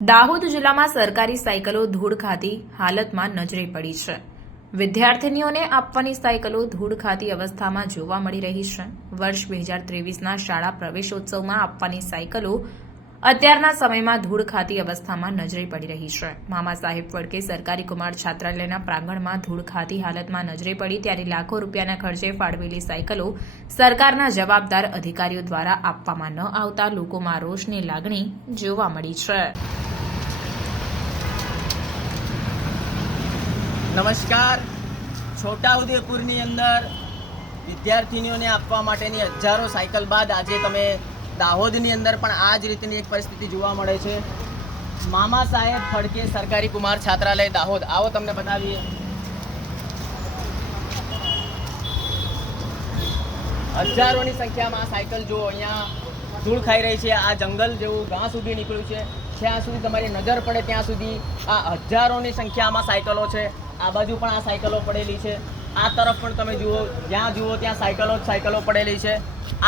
દાહોદ જિલ્લામાં સરકારી સાયકલો ધૂળ ખાતી હાલતમાં નજરે પડી છે। વિદ્યાર્થીનીઓને આપવાની સાયકલો ધૂળ ખાતી અવસ્થામાં જોવા મળી રહી છે। વર્ષ 2023ના શાળા પ્રવેશોત્સવમાં આપવાની સાયકલો અત્યારના સમયમાં ધૂળ ખાતી અવસ્થામાં નજરે પડી રહી છે। મામા સાહેબ ફડકે સરકારી કુમાર છાત્રાલયના પ્રાંગણમાં ધૂળ ખાતી હાલતમાં નજરે પડી ત્યારે લાખો રૂપિયાના ખર્ચે ફાળવેલી સાયકલો સરકારના જવાબદાર અધિકારીઓ દ્વારા આપવામાં ન આવતા લોકોમાં રોષની લાગણી જોવા મળી છે। નમસ્કાર। છોટાઉદેપુરની અંદર વિદ્યાર્થીનીઓને આપવા માટેની હજારો સાયકલ બાદ આજે તમે દાહોદની અંદર પણ આ જ રીતની એક પરિસ્થિતિ જોવા મળે છે। મામા સાહેબ ફડકે સરકારી કુમાર છાત્રાલય દાહોદ, આવો તમને બતાવીએ। હજારોની સંખ્યામાં આ સાયકલ જુઓ, અહીંયા ધૂળ ખાઈ રહી છે। આ જંગલ જેવું ઘાસ ઉભી નીકળ્યું છે, જ્યાં સુધી તમારી નજર પડે ત્યાં સુધી આ હજારોની સંખ્યામાં સાયકલો છે। આ બાજુ પણ આ સાયકલો પડેલી છે, આ તરફ પણ તમે જુઓ, જ્યાં જુઓ ત્યાં સાયકલો પડેલી છે।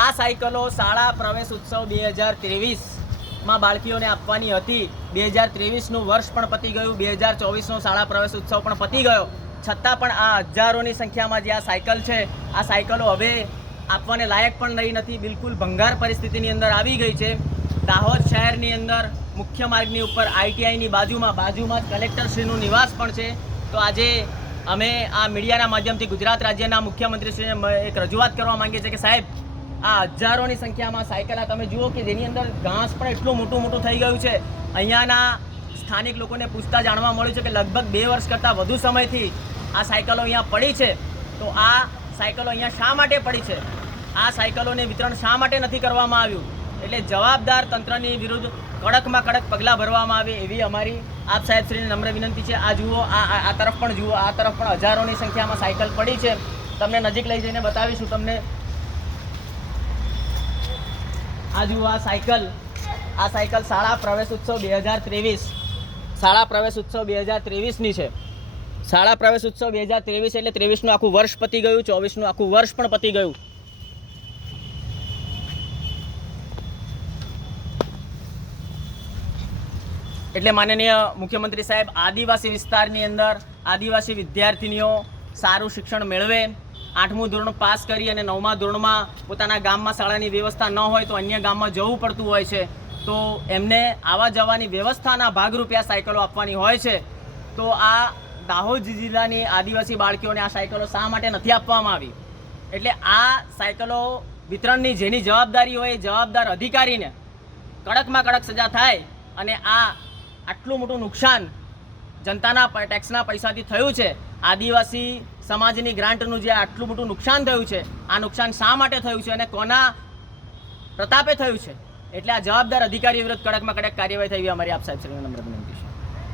આ સાયકલો શાળા પ્રવેશ ઉત્સવ 2023માં બાળકીઓને આપવાની હતી। 2023નું વર્ષ પણ પતી ગયું, 2024નો શાળા પ્રવેશ ઉત્સવ પણ પતી ગયો, છતાં પણ આ હજારોની સંખ્યામાં જે આ સાયકલ છે, આ સાયકલો હવે આપવાને લાયક પણ રહી નથી, બિલકુલ ભંગાર પરિસ્થિતિની અંદર આવી ગઈ છે। દાહોદ શહેરની અંદર મુખ્ય માર્ગની ઉપર ITIની બાજુમાં જ કલેક્ટરશ્રીનું નિવાસ પણ છે। તો આજે અમે આ મીડિયાના માધ્યમથી ગુજરાત રાજ્યના મુખ્યમંત્રીશ્રીને એક રજૂઆત કરવા માંગીએ છીએ કે સાહેબ, આ હજારોની સંખ્યામાં સાયકલ તમે જુઓ કે જેની અંદર ઘાસ પણ એટલું મોટું થઈ ગયું છે। અહીંયાના સ્થાનિક લોકોને પૂછતા જાણવા મળ્યું છે કે લગભગ 2 વર્ષ કરતાં વધુ સમયથી આ સાયકલો અહીંયા પડી છે। તો આ સાયકલો અહીંયા શા માટે પડી છે? આ સાયકલોને વિતરણ શા માટે નથી કરવામાં આવ્યું? એટલે જવાબદાર તંત્રની વિરુદ્ધ કડકમાં કડક પગલાં ભરવામાં આવે એવી અમારી આપ સાહેબશ્રીને નમ્ર વિનંતી છે। આ જુઓ, આ તરફ પણ જુઓ, આ તરફ પણ હજારોની સંખ્યામાં સાયકલ પડી છે। તમને નજીક લઈ જઈને બતાવીશું તમને। આ જુઓ, આ સાયકલ શાળા પ્રવેશ ઉત્સવ 2023ની છે। શાળા પ્રવેશ ઉત્સવ 2023 એટલે 23નું આખું વર્ષ પતી ગયું, 24નું આખું વર્ષ પણ પતી ગયું। એટલે માનનીય મુખ્યમંત્રી સાહેબ, આદિવાસી વિસ્તારની અંદર આદિવાસી વિદ્યાર્થીનીઓ સારું શિક્ષણ મેળવે, 8મું ધોરણ પાસ કરી અને 9મા ધોરણમાં પોતાના ગામમાં શાળાની વ્યવસ્થા ન હોય તો અન્ય ગામમાં જવું પડતું હોય છે, તો એમને આવવા જવાની વ્યવસ્થાના ભાગરૂપે આ સાયકલો આપવાની હોય છે। તો આ દાહોદ જિલ્લાની આદિવાસી બાળકીઓને આ સાયકલો શા માટે નથી આપવામાં આવી? એટલે આ સાયકલો વિતરણની જેની જવાબદારી હોય એ જવાબદાર અધિકારીને કડકમાં કડક સજા થાય અને આટલું મોટું નુકસાન જનતાના ટેક્સના પૈસાથી થયું છે, આદિવાસી સમાજની ગ્રાન્ટનું જે આટલું મોટું નુકસાન થયું છે, આ નુકસાન શા માટે થયું છે અને કોના પ્રતાપે થયું છે? એટલે આ જવાબદાર અધિકારીઓ વિરુદ્ધ કડકમાં કડક કાર્યવાહી થઈ અમારી આપ સાહેબ શ્રીને નમ્ર વિનંતી છે।